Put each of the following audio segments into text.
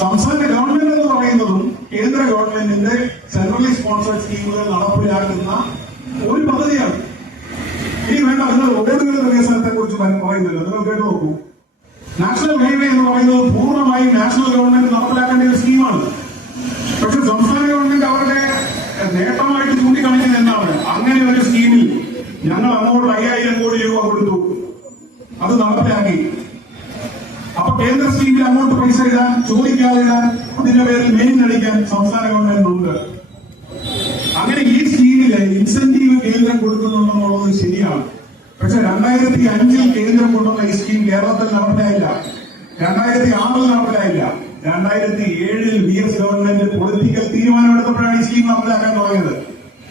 സംസ്ഥാന ഗവൺമെന്റ് എന്ന് പറയുന്നതും കേന്ദ്ര ഗവൺമെന്റിന്റെ സെൻട്രലി സ്പോൺസേഡ് സ്കീമുകൾ നടപ്പിലാക്കുന്ന ഒരു പദ്ധതിയാണ്. ഇനി വേണ്ട, നിങ്ങൾ റോഡുകളുടെ വികസനത്തെ കുറിച്ച് പറയുന്നില്ല. നിങ്ങൾ കേട്ടു നോക്കൂ. നാഷണൽ ഹൈവേ എന്ന് പറയുന്നത് പൂർണ്ണമായും നാഷണൽ ഗവൺമെന്റ് നടപ്പിലാക്കേണ്ട ഒരു സ്കീമാണ്. പക്ഷെ സംസ്ഥാന ഗവൺമെന്റ് അവരുടെ നേട്ടമായിട്ട് ചൂണ്ടിക്കാണിക്കുന്നത് എന്താണ്? അങ്ങനെ ഒരു സ്കീമിൽ ഞങ്ങൾ അങ്ങോട്ട് 5000 കോടി രൂപ കൊടുത്തു, അത് നടപ്പിലാക്കി. അപ്പൊ കേന്ദ്ര സ്കീമിൽ അങ്ങോട്ട് പൈസ ഇടാൻ, ചോദിക്കാതെ ഇടാൻ, അതിന്റെ പേരിൽ മെയിൻ അടിക്കാൻ സംസ്ഥാന ഗവൺമെന്റ് ഉണ്ട്. അങ്ങനെ ഈ സ്കീമില് ഇൻസെന്റീവ് കേന്ദ്രം കൊടുക്കുന്നുണ്ടെന്നുള്ളത് ശരിയാണ്. പക്ഷെ 2005 കേന്ദ്രം കൊണ്ടുവന്ന ഈ സ്കീം കേരളത്തിൽ നടപ്പിലായില്ല, 2006 നടപ്പിലായില്ല. 2007 VS ഗവൺമെന്റ് പൊളിറ്റിക്കൽ തീരുമാനമെടുത്തപ്പോഴാണ് ഈ സ്കീം നടപ്പിലാക്കാൻ തുടങ്ങിയത്.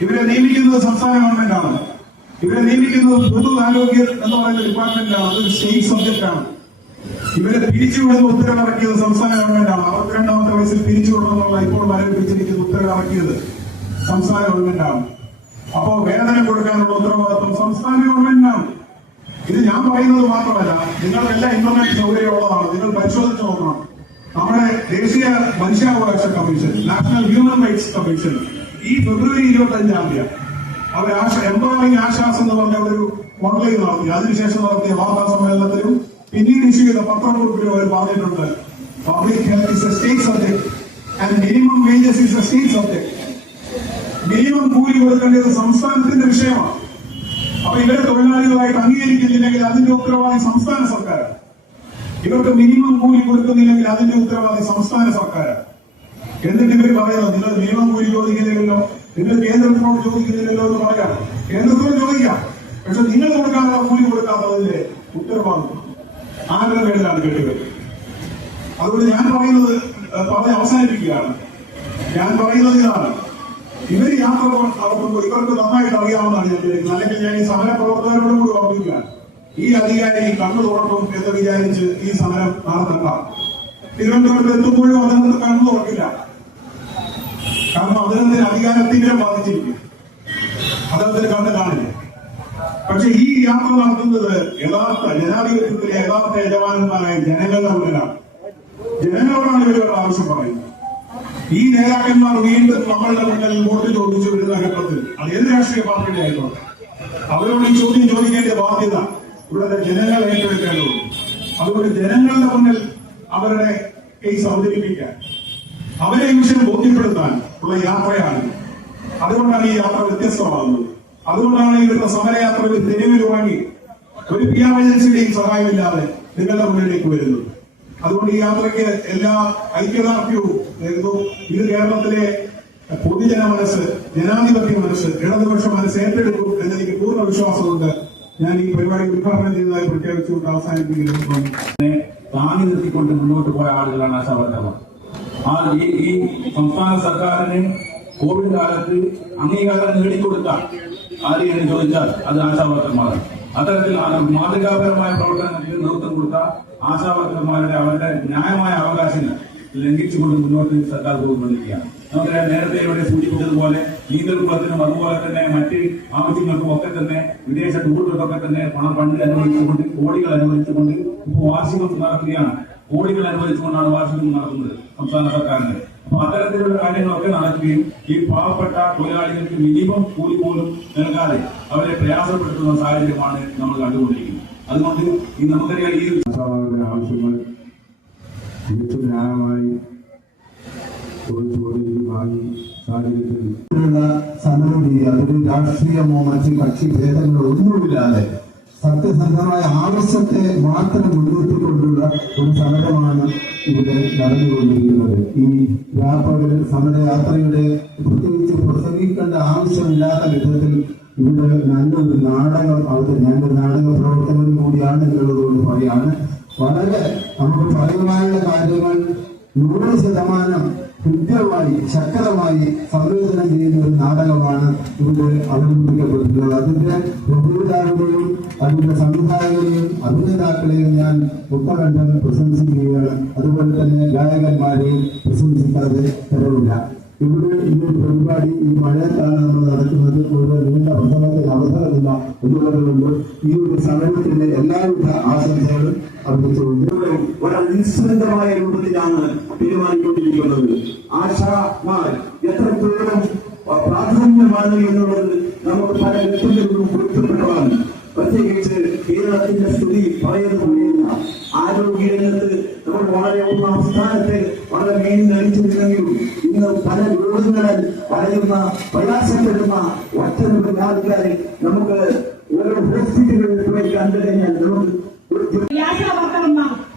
ഇവരെ നിയമിക്കുന്നത് സംസ്ഥാന ഗവൺമെന്റാണ്. ഇവരെ നിയമിക്കുന്നത് പൊതു ആരോഗ്യം എന്ന് പറയുന്ന ഡിപ്പാർട്ട്മെന്റാണ്. അതൊരു സ്റ്റേറ്റ് സബ്ജക്റ്റാണ്. ഇവരെ പിരിച്ചുവിടുന്ന ഉത്തരവിറക്കിയത് സംസ്ഥാന ഗവൺമെന്റാണ്. 62ാമത്തെ വയസ്സിൽ പിരിച്ചുവിടണമെന്നുള്ള ഇപ്പോൾ മരവിപ്പിച്ചിരിക്കുന്ന ഉത്തരവിറക്കിയത് സംസ്ഥാന ഗവൺമെന്റാണ്. അപ്പോ വേതനം കൊടുക്കാനുള്ള ഉത്തരവാദിത്വം സംസ്ഥാന ഗവൺമെന്റിനാണ്. ഇത് ഞാൻ പറയുന്നത് മാത്രമല്ല, നിങ്ങളെല്ലാം ഇന്റർനെറ്റ് സൗകര്യമുള്ളതാണ്. നിങ്ങൾ പരിശോധിച്ച് നോക്കണം. നമ്മുടെ ദേശീയ മനുഷ്യാവകാശ commission, national human rights commission ഈ ഫെബ്രുവരി 25 അവർ എംപവറിംഗ് ആശാസ് എന്ന് പറഞ്ഞ ഒരു കോൺക്ലേവ് നടത്തി. അതിനുശേഷം നടത്തിയ വാർത്താ സമ്മേളനത്തിലും പിന്നീട് ഇഷ്യൂ ചെയ്ത പത്രക്കുറിപ്പിലും അവർ പറഞ്ഞിട്ടുണ്ട്, public health is A state subject and minimum wages is A state subject. Minimum കൂലി കൊടുക്കേണ്ടത് സംസ്ഥാനത്തിന്റെ വിഷയമാണ്. അപ്പൊ ഇവരെ തൊഴിലാളികളായിട്ട് അംഗീകരിക്കുന്നില്ലെങ്കിൽ അതിന്റെ ഉത്തരവാദി സംസ്ഥാന സർക്കാരാണ്. ഇവർക്ക് മിനിമം കൂലി കൊടുക്കുന്നില്ലെങ്കിൽ അതിന്റെ ഉത്തരവാദി സംസ്ഥാന സർക്കാരാണ്. എന്നിട്ട് ഇവർ പറയുന്നത്, നിങ്ങൾ മിനിമം കൂലി ചോദിക്കുന്നില്ലല്ലോ, നിങ്ങൾ കേന്ദ്രത്തിനോട് ചോദിക്കുന്നില്ലല്ലോ എന്ന് പറയാം. കേന്ദ്രത്തോട് ചോദിക്കാം, പക്ഷെ നിങ്ങൾ കൊടുക്കാനുള്ള കൂലി കൊടുക്കാത്തതിന്റെ ഉത്തരവാദിത്വം ആരുടെ പേരിലാണ് കേട്ടുകൾ. അതുകൊണ്ട് ഞാൻ പറയുന്നത് പറഞ്ഞ് അവസാനിപ്പിക്കുകയാണ്. ഞാൻ പറയുന്നത് ഇതാണ്, ഇവർ യാത്ര നടത്തുമ്പോൾ ഇവർക്ക് നന്നായിട്ട് അറിയാവുന്നതാണ് ഞാൻ വിചാരിക്കുന്നത്. അല്ലെങ്കിൽ ഞാൻ ഈ സമരപ്രവർത്തകരോടും കൂടി ഓർമ്മിക്കുകയാണ്, ഈ അധികാരി കണ്ണു തുറക്കും എന്ന് വിചാരിച്ച് ഈ സമരം നടത്തണ്ട. തിരുവനന്തപുരത്ത് എത്തുമ്പോഴും അദ്ദേഹത്തിന് കണ്ണു തുറക്കില്ല. കാരണം അദ്ദേഹത്തിന് അധികാരത്തിന്റെ ബാധിച്ചിരിക്കും, അദ്ദേഹത്തിന് കണ്ണ് കാണില്ല. പക്ഷെ ഈ യാത്ര നടത്തുന്നത് യഥാർത്ഥ ജനാധിപത്യത്തിലെ യഥാർത്ഥ യജമാനന്മാരായ ജനങ്ങളുടെ മുന്നിലാണ്. ജനങ്ങളോടാണ് ഇവരുടെ ആവശ്യം പറയുന്നത്. ഈ നേതാക്കന്മാർ വീണ്ടും നമ്മളുടെ മുന്നിൽ വോട്ട് ചോദിച്ചു വരുന്ന ഘട്ടത്തിൽ അത് ഏത് രാഷ്ട്രീയ പാർട്ടിയുടെ ആയിക്കോട്ടെ, അവരോട് ഈ ചോദ്യം ചോദിക്കേണ്ട ബാധ്യത ഇവിടുത്തെ ജനങ്ങൾ ഏറ്റെടുക്കേണ്ടതുണ്ട്. അതുകൊണ്ട് ജനങ്ങളുടെ മുന്നിൽ അവരുടെ കേസ് അവതരിപ്പിക്കാൻ, അവരെ ഈ വിഷയം ബോധ്യപ്പെടുത്താൻ ഉള്ള യാത്രയാണ്. അതുകൊണ്ടാണ് ഈ യാത്ര വ്യത്യസ്തമാകുന്നത്. അതുകൊണ്ടാണ് ഇവരുടെ സമരയാത്രയിൽ തെരുവിൽ ഉറങ്ങി ഒരു PR ഏജൻസിയുടെയും സഹായമില്ലാതെ നിങ്ങളുടെ മുന്നിലേക്ക് വരുന്നത്. അതുകൊണ്ട് ഈ യാത്രയ്ക്ക് എല്ലാ ഐക്യദാർഢ്യവും നേരുന്നു. ഇത് കേരളത്തിലെ പൊതുജന മനസ്സ്, ജനാധിപത്യ മനസ്സ്, ഇടതുപക്ഷ മനസ്സ് ഏറ്റെടുക്കും എന്നെനിക്ക് പൂർണ്ണ വിശ്വാസമുണ്ട്. ഞാൻ ഈ പരിപാടി ഉദ്ഘാടനം ചെയ്തതായി പ്രഖ്യാപിച്ചുകൊണ്ട് അവസാനിപ്പിക്കുന്നു. താങ്ങി നിർത്തിക്കൊണ്ട് മുന്നോട്ട് പോയ ആളുകളാണ് ആശാവർക്കർമാർ. ഈ സംസ്ഥാന സർക്കാരിന് കോവിഡ് കാലത്ത് അംഗീകാരം നേടിക്കൊടുക്കാൻ ആരെയാണ് ചോദിച്ചാൽ അത് ആശാവർക്കർമാരാണ്. അത്തരത്തിൽ മാതൃകാപരമായ പ്രവർത്തനങ്ങൾക്ക് നേതൃത്വം കൊടുത്ത ആശാവർക്കർമാരുടെ അവരുടെ ന്യായമായ അവകാശങ്ങൾ ലംഘിച്ചുകൊണ്ട് മുന്നോട്ട് സർക്കാർ പോകുന്നിരിക്കുകയാണ്. നമുക്ക് നേരത്തെ ഇവിടെ സൂചിപ്പിച്ചതുപോലെ നീന്തൽക്കുളത്തിനും അതുപോലെ തന്നെ മറ്റ് ആവശ്യങ്ങൾക്കും ഒക്കെ തന്നെ വിദേശ ടൂറുകൾക്കൊക്കെ തന്നെ ഫണ്ട് അനുവദിച്ചുകൊണ്ട് കോടികൾ അനുവദിച്ചുകൊണ്ട് ഇപ്പോൾ വാർഷികം നടക്കുകയാണ്. കോടികൾ അനുവദിച്ചുകൊണ്ടാണ് വാർഷികം നടത്തുന്നത് സംസ്ഥാന സർക്കാരിന്. അപ്പൊ അത്തരത്തിലുള്ള കാര്യങ്ങളൊക്കെ നടക്കുകയും ഈ പാവപ്പെട്ട തൊഴിലാളികൾക്ക് മിനിമം കൂലി പോലും നൽകാതെ അവരെ പ്രയാസപ്പെടുത്തുന്ന സാഹചര്യമാണ് നമ്മൾ കണ്ടുകൊണ്ടിരിക്കുന്നത്. അതുകൊണ്ട് ഈ നമുക്കറിയാം ഈ ആവശ്യങ്ങൾ തികച്ചും ന്യായമായി സമരരീതി അതൊരു രാഷ്ട്രീയമോ മറ്റ് കക്ഷി ഭേദങ്ങളോ ഒന്നുമില്ലാതെ സത്യസന്ധമായ ആവശ്യത്തെ മാത്രം മുൻനിർത്തിക്കൊണ്ടുള്ള ഒരു സമരമാണ് ഇവിടെ നടന്നുകൊണ്ടിരിക്കുന്നത്. ഈ വ്യാപക സമരയാത്രയുടെ പ്രത്യേകിച്ച് പ്രസംഗിക്കേണ്ട ആവശ്യമില്ലാത്ത വിധത്തിൽ ഇവിടെ നല്ലൊരു നാടകം ഞാനൊരു നാടക പ്രവർത്തകൻ കൂടിയാണ് എന്നുള്ളതുകൊണ്ട് പറയാണ്. വളരെ നമുക്ക് പറയുവാനുള്ള കാര്യങ്ങൾ 100% കൃത്യമായി ശക്തമായി സംവേദനം ചെയ്യുന്ന ഒരു നാടകമാണ് ഇവിടെ അവതരിപ്പിക്കപ്പെട്ടിട്ടുള്ളത്. അതിന്റെ രചയിതാക്കളെയും അതിന്റെ സംവിധായകരെയും അഭിനേതാക്കളെയും ഞാൻ മുക്തകണ്ഠം പ്രശംസിക്കുകയാണ്. അതുപോലെ തന്നെ ഗായകന്മാരെയും പ്രശംസിക്കാതെ തരവില്ല. ഇവിടെ ഈ പരിപാടി ഈ മഴയത്താണ് നമ്മൾ നടക്കുന്നത്. ഒരു നീണ്ട പ്രസംഗത്തിന് അവസരമില്ല എന്നുള്ളതുകൊണ്ട് ഈ ഒരു സമരത്തിന്റെ എല്ലാവിധ ആശംസകളും അർപ്പിച്ചുകൊണ്ട് വളരെ നിസ്സംഗമായ രൂപത്തിലാണ് പെരുമാറിക്കൊണ്ടിരിക്കുന്നത്. ആശാമാർ എത്രത്തോളം പ്രാധാന്യമാണ് എന്നുള്ളത് നമുക്ക് പല ഘട്ടങ്ങളിലും ബോധ്യപ്പെട്ടതാണ്. പ്രത്യേകിച്ച് കേരളത്തിന്റെ സ്ഥിതി പറയുന്ന ആരോഗ്യരംഗത്ത് നമ്മൾ വളരെ ഒന്നാം സ്ഥാനത്ത് വളരെ മേൽനടിച്ചിരുന്നെങ്കിലും ഇന്ന് പല രോഗങ്ങളിൽ പറയുന്ന പ്രയാസപ്പെടുന്ന ഒറ്റനൂറ് ആൾക്കാരെ നമുക്ക് ഓരോ ഹോസ്പിറ്റലുകളിൽ പോയി കണ്ടു കഴിഞ്ഞാൽ നമുക്ക്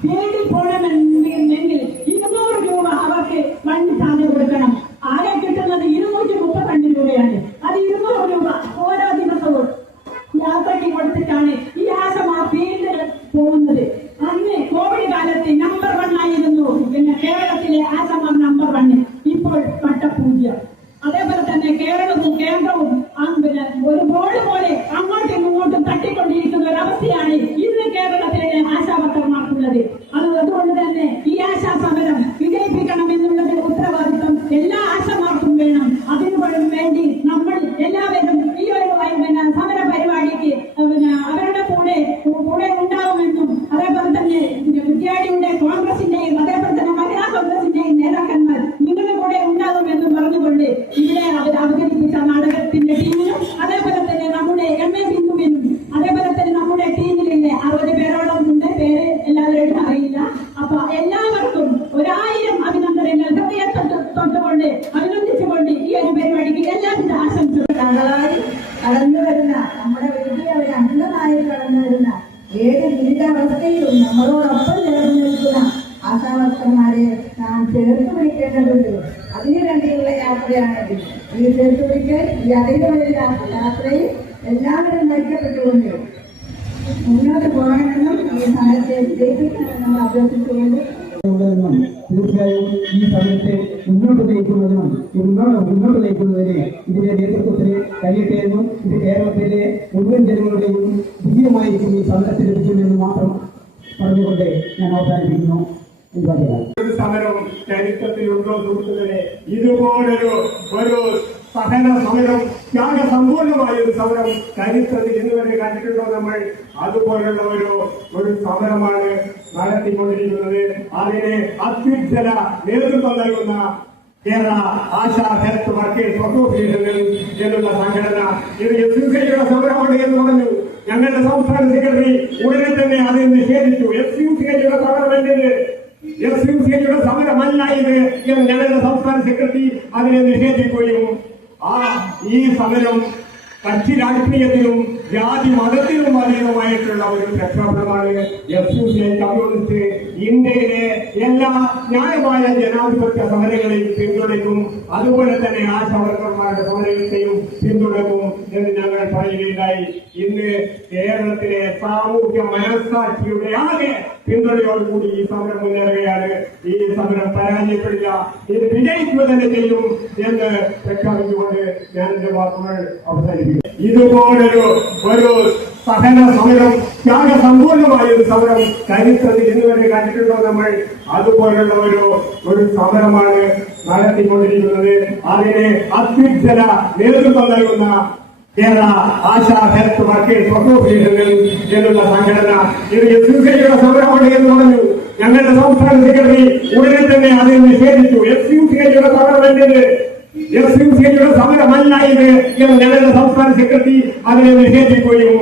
വീട്ടിൽ പോകണമെങ്കിൽ 200 രൂപ അവർക്ക് വണ്ടി ചാർജ് കൊടുക്കണം. ആകെ കിട്ടുന്നത് 232 രൂപയാണ്. അത് 200 രൂപ ഓരോ ദിവസവും യാത്രയ്ക്ക് കൊടുത്തിട്ടാണ് ഈ ആശമാർ ഫീൽഡിൽ പോകുന്നത്. അന്ന് കോവിഡ് കാലത്ത് നമ്പർ 1 ആയിരുന്നു. പിന്നെ കേരളത്തിലെ ആശമാർ നമ്പർ 1, ഇപ്പോൾ പട്ടപൂജ്യം. അതേപോലെ തന്നെ കേരളവും കേന്ദ്രവും പിന്നെ ഒരു ബോൾ പോലെ അങ്ങോട്ടും ഇങ്ങോട്ടും തട്ടിക്കൊണ്ടിരിക്കുന്ന ഒരവസ്ഥയാണ് ഇന്ന് കേരളത്തിലെ ആശാവർക്കർമാർക്കുള്ളത്. അതുകൊണ്ട് തന്നെ ഈ ആശാ സമരം വിജയിപ്പിക്കണമെന്നുള്ളത് ഉത്തരവാദിത്വം എല്ലാ ആശാമാർക്കും വേണം. അതിനു വേണ്ടി നമ്മൾ എല്ലാവരും ഈ ഒരു സമര പരിപാടിക്ക് അവരുടെ കൂടെ ഉണ്ടാവുമെന്നും അതേപോലെ തന്നെ വിദ്യാർത്ഥിയുടെ കോൺഗ്രസിന്റെയും അതേപോലെ തന്നെ മഹിളാ കോൺഗ്രസിന്റെയും നേതാക്കന്മാർ നിങ്ങളുടെ കൂടെ ഉണ്ടാകുമെന്നും പറഞ്ഞുകൊണ്ട് ഇവിടെ അവർ അവതരിപ്പിച്ച നാടകത്തിന്റെ ടീമിനും അതേപോലെ തന്നെ നമ്മുടെ MA ബിന്ദുവിനും അതേപോലെ തന്നെ നമ്മുടെ ടീമിലെ 60 പേരോളം ഉണ്ട്. പേര് എല്ലാവരും അറിയില്ല. അപ്പൊ എല്ലാവർക്കും 1000 അഭിനന്ദനങ്ങൾ തൊട്ടുകൊണ്ട് അഭിനന്ദിച്ചുകൊണ്ട് ഈ ഒരു പരിപാടിക്ക് എല്ലാവിധ ആശംസകളായി കടന്നു വരുന്ന നമ്മുടെ വീട്ടിൽ അവർ അംഗമായി കടന്നു വരുന്ന ഏത് ദുരിതാവസ്ഥയിലും നമ്മളോടൊപ്പം ചേർന്ന് നിൽക്കുന്ന ആശാവർക്കർമാരെ നാം ചേർത്ത് പിടിക്കേണ്ടതുണ്ട്. അതിനു വേണ്ടിയുള്ള യാത്രയാണിത്. ഈ ചേർത്ത് പിടിക്കൽ ഈ അതിന്റെ യാത്രയിൽ എല്ലാവരും നയിക്കപ്പെട്ടുകൊണ്ട് മുന്നോട്ട് പോകണമെന്നും ഈ സമരത്തെ വിജയിപ്പിക്കണമെന്നും അഭ്യർത്ഥിച്ചുകൊണ്ട് തീർച്ചയായും ഈ സമയത്തെ മുന്നോട്ട് നയിക്കുന്നതിന് ഇതിന്റെ നേതൃത്വത്തിന് കഴിയട്ടെയെന്നും ഇത് കേരളത്തിലെ മുഴുവൻ ജനങ്ങളുടെയും വിജയമായിരിക്കും ഈ സമരത്തിൽ ലഭിക്കുമെന്ന് മാത്രം പറഞ്ഞുകൊണ്ട് ഞാൻ അവസാനിപ്പിക്കുന്നു. ഒരു സമരം ചരിത്രത്തിലുണ്ടോ സുഹൃത്തുക്കളെ? ഇതുപോലൊരു സഹന സമരം, ത്യാഗസമ്പൂർണമായ ഒരു സമരം ചരിത്രത്തിൽ ഇന്നുവരെ കണ്ടിട്ടുണ്ടോ നമ്മൾ? അതുപോലുള്ള ഒരു സമരമാണ് നടത്തിക്കൊണ്ടിരിക്കുന്നത്. അതിന് അത്യുജ്വല നേതൃത്വം നൽകുന്ന Kerala ASHA health workers association എന്നുള്ള സംഘടന ഇത് SUCയുടെ സമരമാണ് എന്ന് പറഞ്ഞു. ഞങ്ങളുടെ സംസ്ഥാന സെക്രട്ടറി ഉടനെ തന്നെ അത് നിഷേധിച്ചു. SUCയുടെ സമരമല്ലത്, SUCയുടെ സമരമല്ല ഇത് എന്ന് ഞങ്ങളുടെ സംസ്ഥാന സെക്രട്ടറി അതിനെ നിഷേധിക്കുകയും ഈ സമരം കക്ഷി രാഷ്ട്രീയത്തിലും ജാതി മതത്തിലും അതീതമായിട്ടുള്ള ഒരു പ്രക്ഷോഭമാണ്. SUCI കമ്മ്യൂണിസ്റ്റ് ഇന്ത്യയിലെ എല്ലാ ന്യായമായ ജനാധിപത്യ സമരങ്ങളെയും പിന്തുണയ്ക്കും. അതുപോലെ തന്നെ ആശാവർക്കർമാരുടെ സമരത്തെയും പിന്തുണക്കും എന്ന് ഞങ്ങൾ പറയുകയുണ്ടായി. ഇന്ന് കേരളത്തിലെ സാമൂഹ്യ മനസ്സാക്ഷിയുടെ ആകെ പിന്തുണയോടുകൂടി ഈ സമരം മുന്നേറുകയാണ്. ഈ സമരം പരാജയപ്പെടില്ല, ഇത് വിജയിക്കുക തന്നെ ചെയ്യും എന്ന് പ്രഖ്യാപിച്ചുകൊണ്ട് ഞാൻ എന്റെ വാക്കുകൾ അവസാനിപ്പിക്കും. ഇതുപോലൊരു സഹന സമരം, ത്യാഗസമ്പൂർണമായ ഒരു സമരം ചരിത്രത്തിൽ ഇന്നുവരെ കണ്ടിട്ടുണ്ടോ നമ്മൾ? അതുപോലുള്ള ഒരു സമരമാണ് നടത്തിക്കൊണ്ടിരിക്കുന്നത്. അതിന് അത്യുജ്വല നേതൃത്വം നൽകുന്ന Kerala ASHA health workers association എന്നുള്ള സംഘടന ഇത് SUCയുടെ സമരമാണ് എന്ന് പറഞ്ഞു. ഞങ്ങളുടെ സംസ്ഥാന സെക്രട്ടറി ഉടനെ തന്നെ അത് നിഷേധിച്ചു. SUCയുടെ സമരമല്ലത്, SUCയുടെ സമരമല്ല ഇത് എന്ന് ഞങ്ങളുടെ സംസ്ഥാന സെക്രട്ടറി അതിനെ നിഷേധിക്കുകയും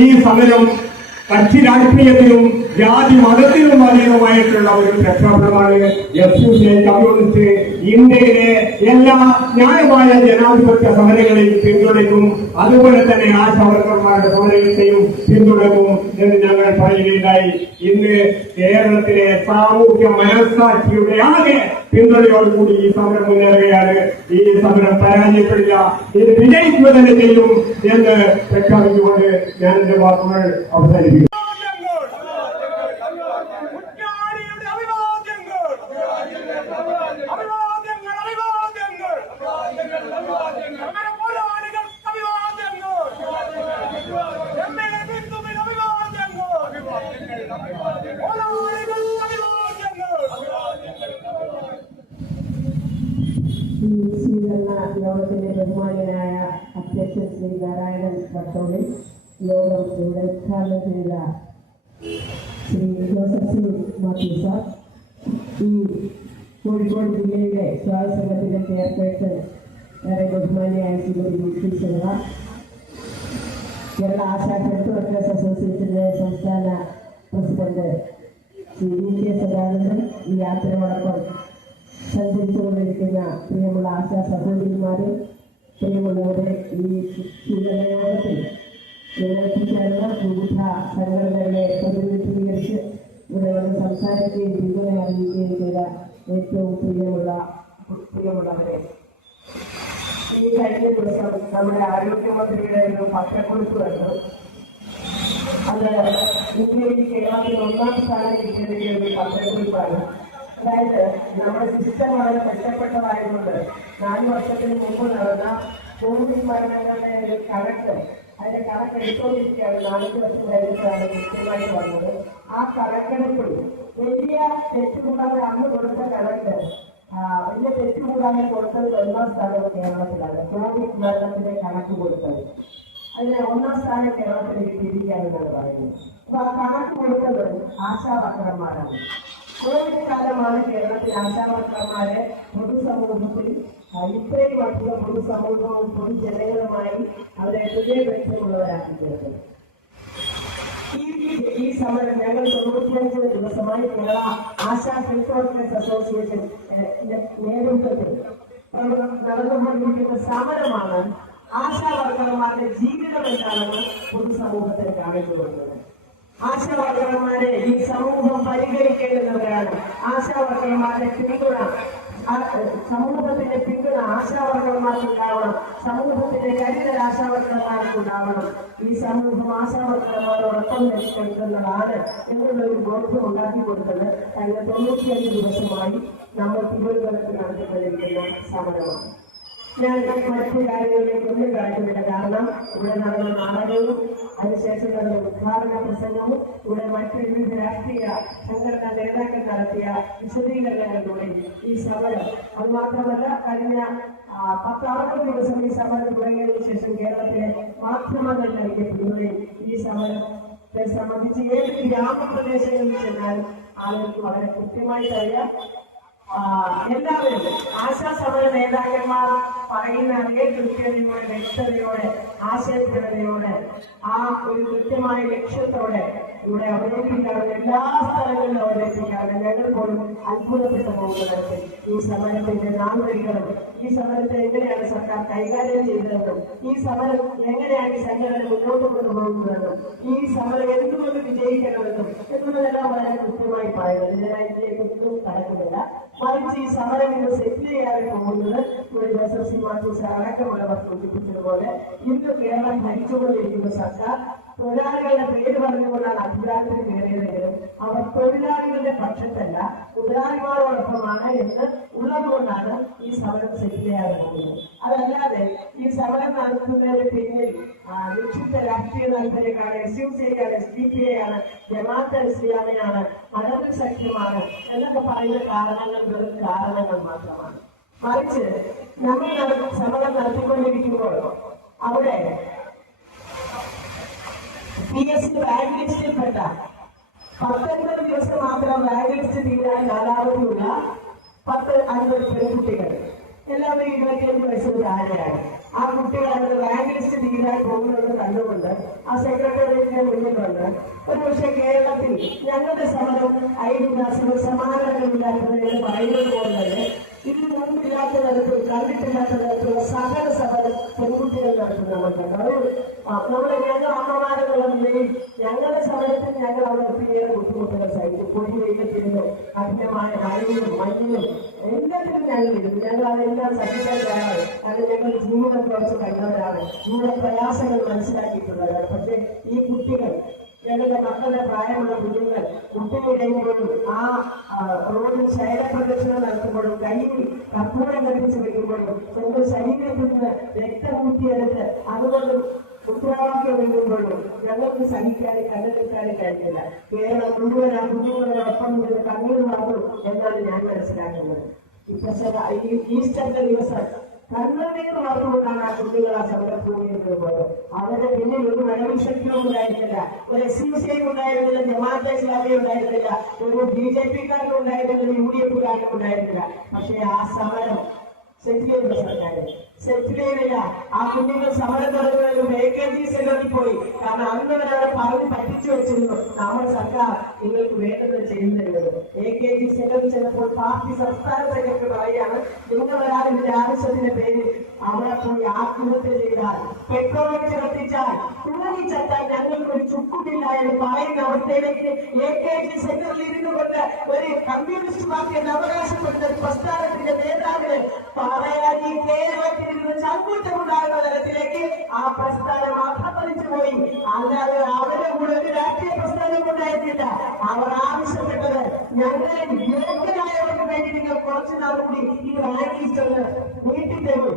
ഈ സമരം കക്ഷി രാഷ്ട്രീയത്തിലും ജാതി മതത്തിലും അതീതമായിട്ടുള്ള ഒരു പ്രക്ഷോഭമാണ്. SUCI കമ്മ്യൂണിസ്റ്റ് ഇന്ത്യയിലെ എല്ലാ ന്യായമായ ജനാധിപത്യ സമരങ്ങളെയും പിന്തുണയ്ക്കും. അതുപോലെ തന്നെ ആശാവർക്കർമാരുടെ സമരത്തെയും പിന്തുണക്കും എന്ന് ഞങ്ങൾ പറയുകയുണ്ടായി. ഇന്ന് കേരളത്തിലെ സാമൂഹ്യ മനസ്സാക്ഷിയുടെ ആകെ പിന്തുണയോടുകൂടി ഈ സമരം മുന്നേറുകയാണ്. ഈ സമരം പരാജയപ്പെടില്ല, ഇത് വിജയിക്കുക തന്നെ ചെയ്യും എന്ന് പ്രഖ്യാപിച്ചുകൊണ്ട് ഞാൻ എന്റെ വാക്കുകൾ അവസാനിപ്പിക്കും. യോഗത്തിന്റെ ബഹുമാന്യനായ അധ്യക്ഷൻ ശ്രീ നാരായണൻ വട്ടോളിൽ യോഗം ഇവിടെ ഉദ്ഘാടനം ചെയ്ത Shri Joseph C Mathew sir, ഈ കോഴിക്കോട് ജില്ലയുടെ സ്വാഗത സംഘത്തിന്റെ ചെയർപേഴ്സൺ ഏറെ ബഹുമാനിയായ ശ്രീ ശിവ, കേരള ആശാ ഹെൽത്ത് വർക്കേഴ്സ് അസോസിയേഷന്റെ സംസ്ഥാന പ്രസിഡന്റ് ശ്രീ വി.കെ. സദാനന്ദൻ, ഈ യാത്രയോടൊപ്പം സഞ്ചരിച്ചുകൊണ്ടിരിക്കുന്ന പ്രിയമുള്ള ആശാ സഹോദരിമാരെ, പ്രിയമുള്ളവരെ, ഈ യോഗത്തിൽ എത്തിച്ചേർന്ന വിവിധ സംഘടനകളെ പ്രതിനിധീകരിച്ച് ഇവിടെ വന്ന് സംസാരിക്കുകയും പിന്തുണ അറിയിക്കുകയും ചെയ്ത ഏറ്റവും പ്രിയമുള്ളവരെ, ഈ കഴിഞ്ഞ ദിവസം നമ്മുടെ ആരോഗ്യമന്ത്രിയുടെ ഒരു പത്രക്കുറിപ്പ് കണ്ടു. അത് ഇന്ത്യയിൽ കേരളത്തിൽ 1ാം സ്ഥാനം കിട്ടിയതിന്റെ ഒരു പത്രക്കുറിപ്പാണ്. അതായത് നമ്മുടെ സിസ്റ്റം വളരെ മെച്ചപ്പെട്ടതായതുകൊണ്ട് 4 വർഷത്തിന് മുമ്പ് നടന്ന കോവിഡ് മരണങ്ങളുടെ ഒരു കണക്ക്, അതിന്റെ കണക്ക് എടുത്തുകൊണ്ടിരിക്കുകയാണ്. 4 വർഷം കഴിഞ്ഞിട്ടാണ് കൃത്യമായി വന്നത്. ആ കണക്കെടുപ്പിൽ വലിയ തെറ്റുകൂടാതെ അന്ന് കൊടുത്ത കണക്ക്, വലിയ തെറ്റുകൂടാതെ കൊടുത്തത് 1ാം സ്ഥാനം കേരളത്തിലാണ്. കോവിഡ് മരണത്തിന്റെ കണക്ക് കൊടുത്തത് അതിന് 1ാം സ്ഥാനം കേരളത്തിൽ കിട്ടിയിരിക്കുകയാണെന്നാണ് പറയുന്നത്. അപ്പൊ ആ കണക്ക് കൊടുത്തത് ആശാവർക്കർമാരാണ്. കോവിഡ് കാലമാണ് കേരളത്തിൽ ആശാവർക്കർമാരെ പൊതുസമൂഹത്തിൽ ഇത്രയും അധികം പൊതുസമൂഹവും പൊതുജനങ്ങളുമായി അവരെ ഹൃദയബന്ധമുള്ളവരാക്കി തീർത്തത്. ഈ സമരം ഞങ്ങൾ 95 ദിവസമായി Kerala ASHA health workers association നേതൃത്വത്തിൽ നടന്നുകൊണ്ടിരിക്കുന്ന സമരമാണ് ആശാ വർക്കർമാരുടെ ജീവിതം എന്താണെന്ന് പൊതുസമൂഹത്തിൽ കാണിച്ചു കൊടുക്കുന്നത്. ആശാ വർക്കർമാരെ ഈ സമൂഹം പരിഗണിക്കേണ്ടുന്നവരാണ്. ആശാ വർക്കർമാരുടെ പിന്തുണ, സമൂഹത്തിന്റെ പിന്തുണ ആശാ വർക്കർമാർക്കുണ്ടാവണം. സമൂഹത്തിന്റെ കരുതൽ ആശാ വർക്കർമാർക്കുണ്ടാവണം. ഈ സമൂഹം ആശാ വർക്കർമാരോടൊപ്പം നിൽക്കുന്നതാണ് എന്നുള്ളൊരു ബോധ്യം ഉണ്ടാക്കി കൊടുത്തത് കഴിഞ്ഞ 95 ദിവസമായി നമ്മൾ തിരുവനന്തപുരത്ത് നടത്തിക്കൊണ്ടിരിക്കുന്ന സമരമാണ്. ഞാൻ മറ്റു കാര്യങ്ങളിലേക്ക് ഒന്നും കാണിക്കുന്നില്ല. കാരണം ഇവിടെ നടന്ന നാടകവും അതിനുശേഷം നടന്ന ഉദ്ഘാടന പ്രസംഗവും ഇവിടെ മറ്റു വിവിധ രാഷ്ട്രീയ സംഘടനാ നേതാക്കൾ നടത്തിയ വിശദീകരണങ്ങളിലൂടെ ഈ സമരം, അതുമാത്രമല്ല കഴിഞ്ഞ 10-60 ദിവസം ഈ സമരം തുടങ്ങിയതിനു ശേഷം കേരളത്തിലെ മാധ്യമങ്ങൾ നൽകിയ പിന്തുണയും ഈ സമരത്തെ സംബന്ധിച്ച് ഏത് ഗ്രാമപ്രദേശങ്ങളിൽ ചെന്നാലും ആളുകൾക്ക് വളരെ കൃത്യമായി അറിയാം. എല്ലാവരും ആശാ സമര നേതാക്കന്മാർ പറയുന്ന അതേ കൃത്യതയോടെ, വ്യക്തതയോടെ, ആശയസ്ഥിരതയോടെ, ആ ഒരു കൃത്യമായ ലക്ഷ്യത്തോടെ ഇവിടെ അവതരിപ്പിക്കാറുണ്ട്. എല്ലാ സ്ഥലങ്ങളിലും അവതരിപ്പിക്കാറുണ്ട്. ഞങ്ങൾ പോലും അത്ഭുതപ്പെട്ടു പോകുന്നത് ഈ സമരത്തിന്റെ നാളുകളിലും ഈ സമരത്തെ എങ്ങനെയാണ് സർക്കാർ കൈകാര്യം ചെയ്തതെന്നും ഈ സമരം എങ്ങനെയാണ് സംഘടന മുന്നോട്ട് കൊണ്ടുപോകുന്നതെന്നും ഈ സമരം എന്തുകൊണ്ട് വിജയിക്കണമെന്നും എന്നുള്ളതെല്ലാം വളരെ കൃത്യമായി പറയുന്നത്. ഞാൻ ഇതിലേക്കൊന്നും കടക്കുന്നില്ല. മറിച്ച് ഈ സമരം ഇന്ന് സെറ്റിൽ ചെയ്യാതെ പോകുന്നത് ഇവിടെ ജോസഫ് സി മാത്യു സാർ അടക്കമുള്ളവർ സൂചിപ്പിച്ചതുപോലെ ഇന്ന് കേരളം ഭരിച്ചുകൊണ്ടിരിക്കുന്ന സർക്കാർ തൊഴിലാളികളുടെ പേര് പറഞ്ഞുകൊണ്ടാണ് അധികാരത്തിൽ കയറിയതെങ്കിലും അവർ തൊഴിലാളികളുടെ പക്ഷത്തല്ല, മുതലാളിമാരോടൊപ്പമാണ് എന്ന് ഉള്ളതുകൊണ്ടാണ് ഈ സമരം സെറ്റിൽ ചെയ്യാതെ പോകുന്നത്. അതല്ലാതെ ഈ സമരം നടത്തുന്നതിന് പിന്നിൽ നിക്ഷിപ്ത രാഷ്ട്രീയ താല്പര്യക്കാണ്, SUCI ആണ്, SDPI ആണ്, ജമാഅത്തെ ഇസ്ലാമിയാണ്, മദർ സഖ്യമാണ് എന്നൊക്കെ പറയുന്ന കാരണങ്ങൾ വെറും കാരണങ്ങൾ മാത്രമാണ്. മറിച്ച് നമ്മൾ സമരം നടത്തിക്കൊണ്ടിരിക്കുമ്പോൾ അവിടെ PSC റാങ്ക് ലിസ്റ്റിൽപ്പെട്ട 19 ദിവസം മാത്രം റാങ്ക് ലിസ്റ്റ് തീരാൻ കാലാവധിയുള്ള 10-50 പെൺകുട്ടികൾ, എല്ലാവരും 25 വയസ്സിന് താഴെയാണ്. ആ കുട്ടികൾ അവരുടെ റാങ്ക് ലിസ്റ്റ് തീരാൻ പോകുന്നതെന്ന് കണ്ടുകൊണ്ട് ആ സെക്രട്ടേറിയറ്റിനെ മുന്നിൽ വന്ന് ഒരുപക്ഷെ കേരളത്തിൽ ഞങ്ങളുടെ സമരം ഐതിഹാസിക സമാനങ്ങളില്ലാത്തതെന്ന് പറയുന്നത് പോലെ തന്നെ ഇതിന് മുമ്പില്ലാത്ത തരത്തിൽ, കണ്ടിട്ടില്ലാത്ത തരത്തിലുള്ള സകല സമരം പെൺകുട്ടികൾ നടത്തുന്നുണ്ട്. അത് ഞങ്ങൾ അമ്മമാരെന്നുള്ള നിലയിൽ ഞങ്ങളുടെ സമരത്തിൽ ഞങ്ങൾ അവിടെ ഒത്തിരിയേറെ ബുദ്ധിമുട്ടുകൾ സഹിക്കും. പൊടി വെയിലത്തിരുന്നു, കഠിനമായ മഴയിലും മഞ്ഞിലും എല്ലാത്തിലും ഞങ്ങൾ ഇരുന്നു. ഞങ്ങൾ അതെല്ലാം സഹിക്കാൻ തയ്യാറാണ്. കാരണം ഞങ്ങൾ ജീവിതം കുറച്ച് കഴിഞ്ഞവരാണ്, ജീവിത പ്രയാസങ്ങൾ മനസ്സിലാക്കിയിട്ടുള്ളവരാണ്. പക്ഷെ ഈ കുട്ടികൾ, ഞങ്ങളുടെ മക്കളുടെ പ്രായമുള്ള കുഞ്ഞുങ്ങൾ കുട്ടികളിടയുമ്പോഴും ആ റോഡിൽ ശൈലപ്രദർശനം നടത്തുമ്പോഴും കയ്യിൽ കർപ്പൂരം കത്തിച്ച് വെക്കുമ്പോഴും സ്വന്തം ശരീരത്തിൽ നിന്ന് രക്തം കൂട്ടിയെടുത്ത് അതുകൊണ്ട് ഉത്തരവാദിത്വം എഴുതുമ്പോഴും ഞങ്ങൾക്ക് സഹിക്കാനും കണ്ടെടുക്കാനും കഴിയില്ല. കേരളം മുഴുവൻ ആ കുഞ്ഞുങ്ങളോടൊപ്പം നിന്ന് കണ്ണീർ വാങ്ങും എന്നാണ് ഞാൻ മനസ്സിലാക്കുന്നത്. ഈ ഈസ്റ്ററിന്റെ ദിവസം കണ്ണുനീർ വാർത്തുകൊണ്ടാണ് ആ കുട്ടികൾ ആ സമരഭൂമിയിൽ പോയത്. അവരുടെ പിന്നിൽ ഒരു വനവിശക്തിയും ഉണ്ടായിരുന്നില്ല, ഒരു SUCI ഉണ്ടായിരുന്നില്ല, ജമാഅത്തെ ഇസ്ലാമി ഉണ്ടായിരുന്നില്ല, ഒരു BJP-കാരനും ഉണ്ടായിരുന്നില്ല, UDF-കാരനും ഉണ്ടായിരുന്നില്ല. പക്ഷേ ആ സമരം സെറ്റിൽ ചെയ്ത സർക്കാർ സെറ്റിൽ ചെയ്തില്ല. ആ കുഞ്ഞുങ്ങൾ സമരം തുടങ്ങുന്നതിലും AKG സെന്ററിൽ പോയി. കാരണം അന്ന് വരെ അവരെ പറഞ്ഞ് പറ്റിച്ചു വെച്ചിരുന്നു, നമ്മുടെ സർക്കാർ നിങ്ങൾക്ക് വേണ്ടത് ചെയ്യുന്നത്. AKG സെന്ററിൽ ചെന്നപ്പോൾ പാർട്ടി സംസ്ഥാന സെക്രട്ടറി പറയുകയാണ്, നിങ്ങൾ ഒരാളിന്റെ ആവശ്യത്തിന്റെ പേരിൽ അവിടെ പോയി ആത്മഹത്യ ചെയ്താൽ, പെട്രോൾ വെച്ച് കത്തിച്ചാൽ, തൂങ്ങിച്ചത്താൽ ഞങ്ങൾക്ക് ഒരു ചുക്കുമില്ല എന്ന് പറയുന്ന അവസ്ഥയിലേക്ക് AKG സെന്ററിൽ ഇരുന്നു കൊണ്ട് ഒരു കമ്മ്യൂണിസ്റ്റ് പാർട്ടി എന്ന് അവകാശപ്പെട്ട ഒരു പ്രസ്ഥാനത്തിന്റെ നേതാവിന് പറയാൻ ഈ കേരളത്തിൽ നിന്ന് ചങ്കൂറ്റമുണ്ടാകുന്ന തരത്തിലേക്ക് ആ പ്രസ്ഥാനം അധപ്പതിച്ചു പോയി. അല്ലാതെ അവരുടെ കൂടെ ഒരു രാഷ്ട്രീയ പ്രസ്ഥാനം ഉണ്ടായിരുന്നില്ല. അവർ ആവശ്യപ്പെട്ടത് ഞങ്ങളെ യോഗ്യരായവർക്ക് വേണ്ടി നിങ്ങൾ കുറച്ചു നാൾ കൂടി ഈ റാങ്ക് ലിസ്റ്റ് നീട്ടി തരും.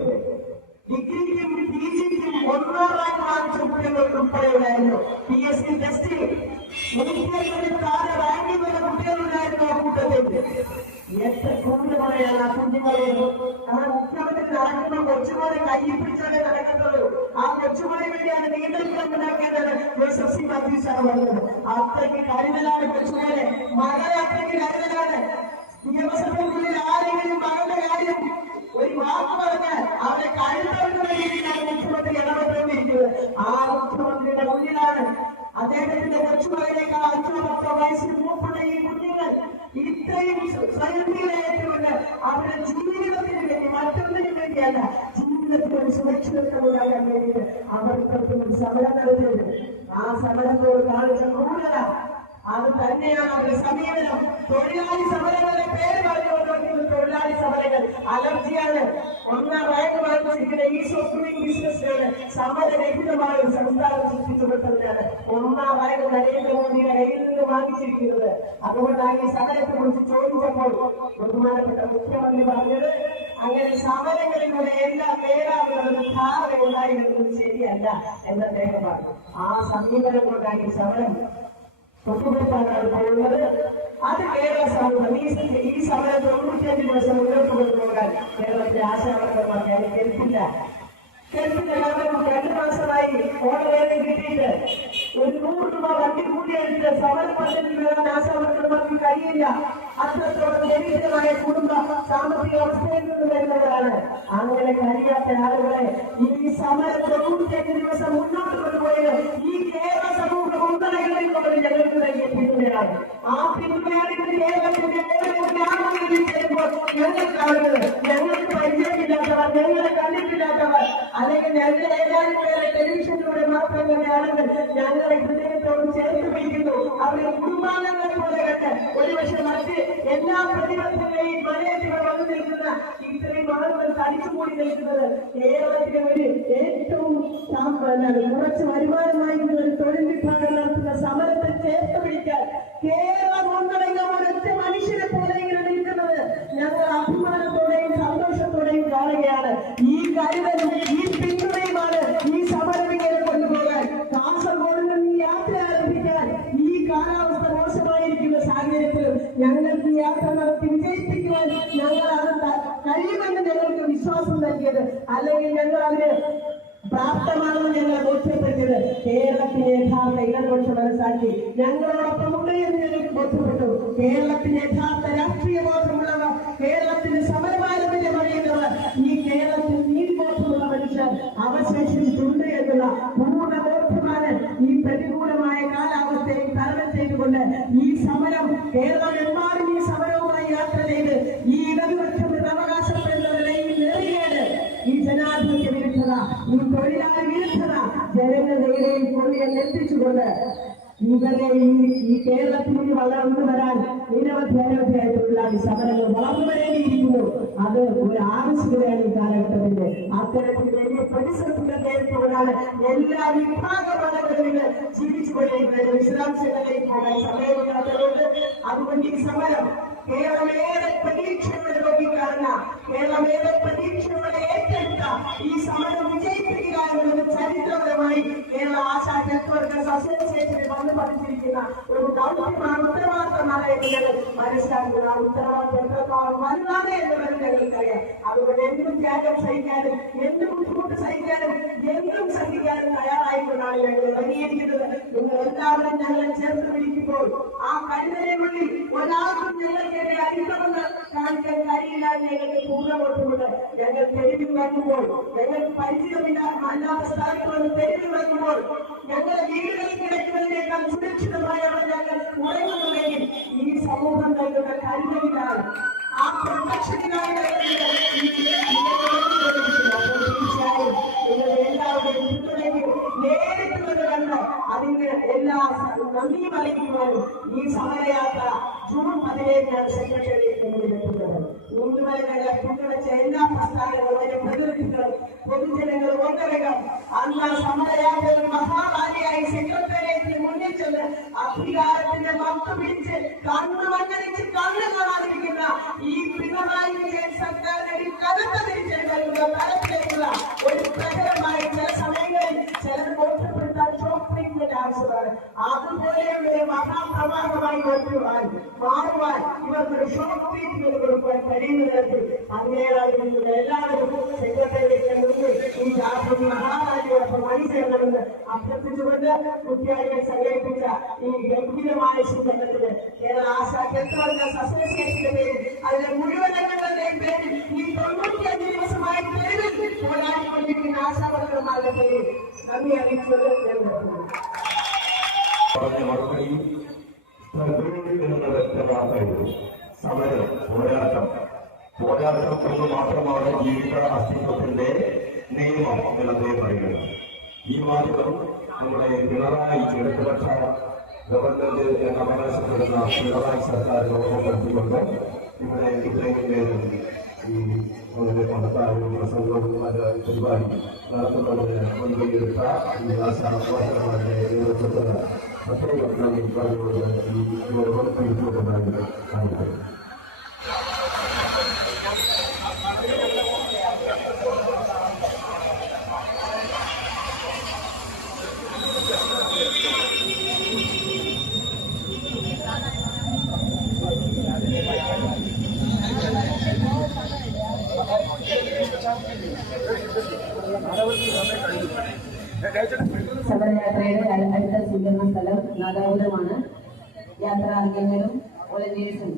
ഡിഗ്രിക്കും PGക്കും 1 റാങ്ക് വാങ്ങിച്ച കുട്ടികൾക്ക് ഉൾപ്പെടെയുണ്ടായിരുന്നു. PSC ടെസ്റ്റിൽ 150 താഴെ റാങ്കിൽ വന്ന കുട്ടികളുണ്ടായിരുന്നു ആ കൂട്ടത്തിൽ. എത്ര ക്രൂരമായാണ് ആ കുഞ്ഞുങ്ങളോട്. നമ്മുടെ മുഖ്യമന്ത്രി നടക്കുമ്പോൾ കൊച്ചുമോനെ കയ്യിൽ പിടിച്ചാലേ നടക്കത്തുള്ളൂ. ആ കൊച്ചുമോനെ വേണ്ടിയാണ് നിയന്ത്രിക്കാൻ ഉണ്ടാക്കിയതാണ് ജോസഫ് മാത്യു സാർ പറഞ്ഞത്. അത്രയ്ക്ക് കരുതലാണ് കൊച്ചുമോനെ, മകളെ അത്രയ്ക്ക് കരുതലാണ്. നിയമസഭയ്ക്കുള്ളിൽ ആരെങ്കിലും മകളുടെ കാര്യം ഒരു വാക്ക് പറഞ്ഞാൽ അവരെ കരുതലിന് വേണ്ടിയിട്ടാണ് മുഖ്യമന്ത്രി ഇടപെട്ടുകൊണ്ടിരിക്കുന്നത്. ആ മുഖ്യമന്ത്രിയുടെ മുന്നിലാണ് അദ്ദേഹത്തിന്റെ കൊച്ചുമകനേക്കാൾ 5-10 വയസ്സിന് മൂപ്പുള്ള ഈ കുഞ്ഞുങ്ങൾ ഇത്രയും സ്വയംഭീരമായിട്ടുണ്ട്. അവരുടെ ജീവിതത്തിന് വേണ്ടി, മറ്റൊന്നിനു വേണ്ടിയല്ല, ജീവിതത്തിന് ഒരു സുരക്ഷിതത്വമുണ്ടാകാൻ വേണ്ടിയിട്ട് അവർ സമരം നടത്തിയത്. ആ സമരത്തോട് കാണിച്ച ക്രൂരത അത് തന്നെയാണ് അവരുടെ സമീപനം. തൊഴിലാളി സമരങ്ങളുടെ പേര് പറഞ്ഞുകൊണ്ടിരിക്കുന്ന തൊഴിലാളി സമരങ്ങൾ അലർജിയാണ്. 1 റാങ്ക് വാങ്ങിച്ചിരിക്കുന്ന ഈസ് ഓഫ് ഡൂയിങ് ബിസിനസ്സുകൾ സമരരഹിതമായ ഒരു സംസ്ഥാനം സൃഷ്ടിച്ചുകൊടുത്തതിനാണ് 1 റാങ്ക് നരേന്ദ്രമോദിയുടെ കയ്യിൽ നിന്ന് വാങ്ങിച്ചിരിക്കുന്നത്. അതുകൊണ്ടാണ് ഈ സമരത്തെ കുറിച്ച് ചോദിച്ചപ്പോൾ ബഹുമാനപ്പെട്ട മുഖ്യമന്ത്രി പറഞ്ഞത്, അങ്ങനെ സമരങ്ങളിലൂടെ എല്ലാ നേതാക്കളും ധാരണ ഉണ്ടായിരുന്നത് ശരിയല്ല എന്ന് അദ്ദേഹം പറഞ്ഞു. ആ സമീപനം കൊണ്ടാണ് ഈ സമരം തൊട്ടുപിടിപ്പാണ് പോകുന്നത്. അത് കേരള സമൂഹം ഈ സമരം 95 ദിവസം മുന്നോട്ട് കൊണ്ടുപോകാൻ കേരളത്തിലെ ആശാവർക്കർമാർക്ക് അത് കേൾപ്പില്ല. കാരണം 2 മാസമായി ഓർഡർ കിട്ടിയിട്ട് ഒരു 100 രൂപ വണ്ടി കൂടിയെടുത്ത് സമരം പദ്ധതി വരാൻ ആശാവർക്കർമാർക്ക് കഴിയില്ല. അത്രത്തോളം ദരിദ്രമായ കുടുംബ സാമ്പത്തിക അവസ്ഥയിൽ നിന്ന് വരുന്നവരാണ്. അങ്ങനെ കഴിയാത്ത ആളുകളെ ഈ സമരം 95 ദിവസം മുന്നോട്ട് കൊണ്ടുപോയത് ഈ കേരള സമൂഹം ഒന്നടങ്ങളിൽ കൊണ്ട് ഞങ്ങൾക്ക് നൽകിയ പിന്തുണയാണ്. ആ പിന്തുണയാണ് കേരളത്തിന്റെ ചെല്ലുമ്പോൾ ഞങ്ങൾ കാണുന്നത്. ഞങ്ങൾക്ക് പരിചയമില്ലാത്തവർ, ഞങ്ങളെ കണ്ടിട്ടില്ലാത്തവർ, അല്ലെങ്കിൽ ഞങ്ങൾ ഏതാനും പേരെ ടെലിവിഷനിലൂടെ മാത്രം കണ്ടാണെങ്കിൽ ഞങ്ങളെ ഹൃദയത്തോട് ചേർത്ത് പിടിക്കുന്നു. അവരുടെ കുടുംബാംഗങ്ങളെ പോലെ കണ്ട് ഒരുപക്ഷെ മറ്റ് എല്ലാ പ്രതിബദ്ധങ്ങളെയും മലയാളികൾ വന്നു നിൽക്കുന്ന ഇത്രയും ആളുകൾ തടിച്ചുകൂടി നിൽക്കുന്നത് കേരളത്തിലെ ഒരു ഏറ്റവും കുറച്ച് വരുമാനമായി ഒരു തൊഴിൽ വിഭാഗം നടത്തുന്ന സമരത്തെ ചേർത്ത് പിടിക്കാൻ കേരളം ഒന്നടങ്കം ഒരൊറ്റ മനുഷ്യരെ പോലെ ഇങ്ങനെ നിൽക്കുന്നത് ഞങ്ങൾ അഭിമാനത്തോടെയും സന്തോഷത്തോടെയും കാണുകയാണ്. ഈ കരുതലും ഈ പിന്തുണയുമാണ് ഈ സമരം ഇങ്ങനെ കൊണ്ടുപോകാൻ. കാസർഗോഡ് നിന്ന് യാത്ര ആരംഭിക്കാൻ ഈ കാലാവസ്ഥ മോശമായിരിക്കുന്ന സാഹചര്യത്തിലും ഞങ്ങൾക്ക് യാത്ര നടത്തി വിജയിപ്പിക്കുവാൻ ഞങ്ങൾ അത് കഴിയുമെന്ന് ഞങ്ങൾക്ക് വിശ്വാസം നൽകിയത്, അല്ലെങ്കിൽ ഞങ്ങൾ അതിന് പ്രാപ്തമാണെന്ന് ഞങ്ങളെ ബോധ്യപ്പെടുത്തിയത് കേരളത്തിലെ യഥാർത്ഥ ഇടതുപക്ഷ മനസ്സാക്കി ഞങ്ങളോടൊപ്പം ഉണ്ട് എന്ന് ഞങ്ങൾക്ക് ബോധ്യപ്പെട്ടു. കേരളത്തിന്റെ യഥാർത്ഥ രാഷ്ട്രീയ ബോധമുള്ളവർ, കേരളത്തിന്റെ സമരപാരമ്പര്യം അറിയുന്നവർ, ഈ കേരളത്തിൽ നീതിബോധമുള്ള മനുഷ്യർ അവശേഷിച്ചിട്ടുണ്ട് എന്നുള്ള പൂർണ്ണ ബോധ്യമാണ് ഈ പ്രതികൂലമായ കാലാവസ്ഥയെ തരണം ചെയ്തുകൊണ്ട് ഈ സമരം കേരളമെമ്പാടും ഈ സമരവുമായി യാത്ര ചെയ്ത് ഈ ഇടതുപക്ഷത്തിന് അവകാശപ്പെടുന്നവരുടെ ഈ നെറികേട്, ഈ ജനാധിപത്യ വിരുദ്ധത, ഈ തൊഴിലാളി വിരുദ്ധത ജനങ്ങളുടെ ഇടയിൽ കൊണ്ടുവന്നെത്തിച്ചുകൊണ്ട് ഇവരെ ഈ കേരളത്തിൽ വളർന്നു വരാൻ നിരവധിയായ തൊഴിലാളി സമരങ്ങൾ വളർന്നു വരേണ്ടിയിരിക്കുന്നു. അത് ഒരു ആവശ്യകതയാണ് ഈ കാലഘട്ടത്തിന്റെ. അത്തരത്തിൽ വലിയ പ്രതിസന്ധികൾ നേരിട്ടുകൊണ്ടാണ് എല്ലാ വിഭാഗം ആളുകളിൽ ജീവിച്ചുകൊണ്ടിരിക്കുന്നത്. വിശദാംശങ്ങളിലേക്ക് പോകാൻ സമയമില്ലാത്തതുകൊണ്ട് അതുകൊണ്ട് ഈ സമരം കേരളമേറെ പ്രതീക്ഷയോടെ നോക്കിക്കാണുന്ന, കേരളമേറെ പ്രതീക്ഷയോടെ ഏറ്റെടുത്ത ഈ സമരം വിജയിപ്പിക്കുക എന്നത് ചരിത്രപരമായി കേരള ആശാ നെറ്റ്വർക്കേഴ്സ് അസോസിയേഷനിൽ വന്നു പഠിച്ചിരിക്കുന്ന ഒരു ദൗത്യമാണ്, ഉത്തരവാദിത്തമാണ് എന്ന് ഞങ്ങൾ മനസ്സിലാക്കുന്ന. ഉത്തരവാദിത്തം എത്രത്തോളം വലുതാണ് എന്ന് ഞങ്ങൾക്കറിയാം. അതുകൊണ്ട് എന്തും ത്യാഗം സഹിക്കാനും എന്ത് ബുദ്ധിമുട്ട് സഹിക്കാനും എന്തും സഹിക്കാനും തയ്യാറായിക്കൊണ്ടാണ് ഞങ്ങൾ ഇറങ്ങിയിരിക്കുന്നത്. നിങ്ങൾ എല്ലാവരും ഞങ്ങളെ ചേർത്ത് പിടിക്കുമ്പോൾ ആ കരുതലിനുള്ളിൽ ഒരാൾക്കും ഞങ്ങൾക്കെതിരെ അതിക്രമങ്ങൾ കാണിക്കാൻ കഴിയില്ല. ഞങ്ങൾക്ക് പൂർണ്ണബോധമുണ്ട്. ഞങ്ങൾ തെരുവിൽ വരുമ്പോൾ, ഞങ്ങൾക്ക് പരിചയമില്ല അല്ലാത്ത സ്ഥലത്തുള്ള തെരുവിൽ വരുമ്പോൾ, ഞങ്ങളുടെ വീടുകളിൽ കിടക്കുന്നതിനേക്കാൾ സുരക്ഷിതമായാണ് ഞങ്ങൾ ഉറങ്ങുന്നതെങ്കിൽ ഈ സമൂഹം നൽകുന്ന കരുതലിനാണ്, ആ പ്രൊട്ടക്ഷനാണ് തീർച്ചയായും നിങ്ങളുടെ എല്ലാവരുടെയും പിന്തുണയ്ക്ക് നേരിട്ട് കണ്ട് അതിന് എല്ലാ നന്ദിയും അറിയിക്കുവാനും ഈ സമരയാത്ര ജൂൺ 17 സെക്രട്ടേറിയറ്റ് മുന്നിലെത്തുന്നത്. ഇന്നുവരെ ഞങ്ങൾ പിന്തുണച്ച എല്ലാ പ്രസ്ഥാനങ്ങളും പ്രതിനിധികളും പൊതുജനങ്ങൾ ഒന്നടങ്കം അന്ന് സമരയാത്രയിൽ മഹാറാലിയായി സെക്രട്ടേറിയറ്റിന് മുന്നിൽ ചെന്ന് അധികാരത്തിന്റെ മത്ത് പിടിച്ച് കണ്ണു മഞ്ഞളിച്ച് കണ്ണു കാണാതിരിക്കുന്ന ഈ പിണറായി വിജയൻ സർക്കാരിന്റെ കനത്ത തിരിച്ചറിവുള്ള തലത്തിലേക്കുള്ള ഒരു പ്രകടമായി ചില സമയങ്ങളിൽ ചിലർ ബോധ്യപ്പെടുത്താൻ ഷോക്ക് ട്രീറ്റ്മെന്റ് ആവശ്യമാണ്. അതുപോലെയുള്ള ഒരു മഹാപ്രവാഹമായി മാറുവാൻ ഇവർക്കൊരു ഷോക്ക് ട്രീറ്റ്മെന്റ് കൊടുക്കുവാൻ കഴിയുന്ന തരത്തിൽ അങ്ങനെയുള്ള എല്ലാവരും സെക്രട്ടേറിയറ്റിന് മുന്നിൽ ഈ രാഷ്ട്രീയ മഹാരാജയോടൊപ്പം അണിചേരണമെന്ന് അഭ്യർത്ഥിച്ചുകൊണ്ട് കുട്ടിയാളികൾ സംഘടിപ്പിച്ച ഈ ഗംഭീരമായ ശുചീകരണത്തിന് കേരള ആശാ ഹെൽത്ത് വർക്കേഴ്സ് അസോസിയേഷന്റെ പേരിൽ അതിലെ മുഴുവൻ അംഗങ്ങളുടെയും പേരിൽ ഈ 95 ദിവസമായി തെരുവിൽ പോരാടിക്കൊണ്ടിരിക്കുന്ന ആശാവർക്കർമാരുടെ പേരിൽ നന്ദി അറിയിച്ചത് മറുപടിയും സമരം പോരാട്ടം കൊണ്ട് മാത്രമാണ് ജീവിത അസ്തിത്വത്തിന്റെ നിയമം എന്നതേ പറയുന്നത്. ഈ മാറ്റം നമ്മുടെ പിണറായി ഇടതുപക്ഷ ഗവൺമെന്റ് എന്ന് അവകാശപ്പെടുന്ന പിണറായി സർക്കാരിനോടൊപ്പം നടത്തിക്കൊണ്ട് ഇവിടെ ഇത്രയും പേര് ഈ മതക്കാരും പ്രസംഗവും പരിപാടി നടത്തുന്നതിന് മുൻകൈയെടുത്ത ഈ ആശാവർക്കർമാരുടെ നേതൃത്വത്തിന് പ്രത്യേകം നന്ദി പറഞ്ഞുകൊണ്ട് ഈ യോഗം കാണിക്കുന്നത്. ശബരിയാത്രയുടെ അടുത്ത സ്വീകരണ സ്ഥലം നാദാപുരമാണ്. യാത്രാ അംഗങ്ങളും വോളണ്ടിയേഴ്സും